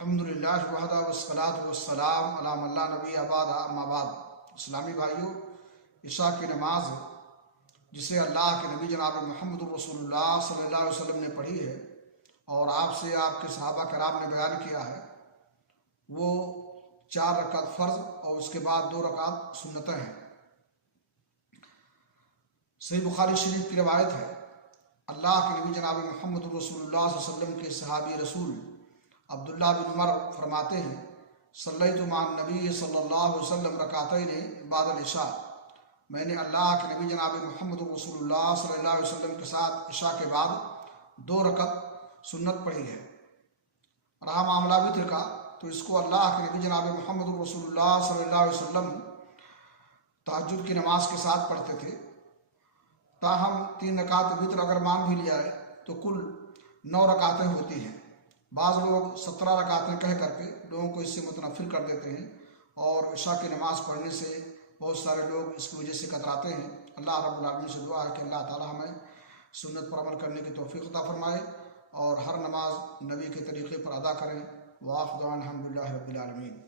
الحمدللہ وحدہ والصلاۃ والسلام علی من لا نبی بعد اما بعد۔ اسلامی بھائیوں، عشاء کی نماز جسے اللہ کے نبی جناب محمد رسول اللہ صلی اللہ علیہ وسلم نے پڑھی ہے اور آپ سے آپ کے صحابہ کرام نے بیان کیا ہے، وہ 4 رکعت فرض اور اس کے بعد 2 رکعت سنتیں ہیں۔ صحیح بخاری شریف کی روایت ہے، اللہ کے نبی جناب محمد رسول اللہ صلی اللہ علیہ وسلم کے صحابی رسول عبداللہ بن عمر فرماتے ہیں، صلیت مع النبی صلی اللہ علیہ وسلم رکعتین بعد العشاء، میں نے اللہ کے نبی جناب محمد رسول اللہ صلی اللہ علیہ وسلم کے ساتھ عشاء کے بعد 2 رکعت سنت پڑھی ہے۔ رہا معاملہ وتر کا، تو اس کو اللہ کے نبی جناب محمد رسول اللہ صلی اللہ علیہ وسلم تہجد کی نماز کے ساتھ پڑھتے تھے، تاہم 3 رکعت وتر اگر مان بھی لیا ہے تو کل 9 رکعتیں ہوتی ہیں۔ بعض لوگ 17 رکعتیں کہہ کر کے لوگوں کو اس سے متنفر کر دیتے ہیں، اور عشاء کی نماز پڑھنے سے بہت سارے لوگ اس کی وجہ سے کتراتے ہیں۔ اللہ رب العالمین سے دعا ہے کہ اللہ تعالی ہمیں سنت پر عمل کرنے کی توفیق عطا فرمائے اور ہر نماز نبی کے طریقے پر ادا کریں۔ وآخر دعوانا الحمدللہ رب العالمین۔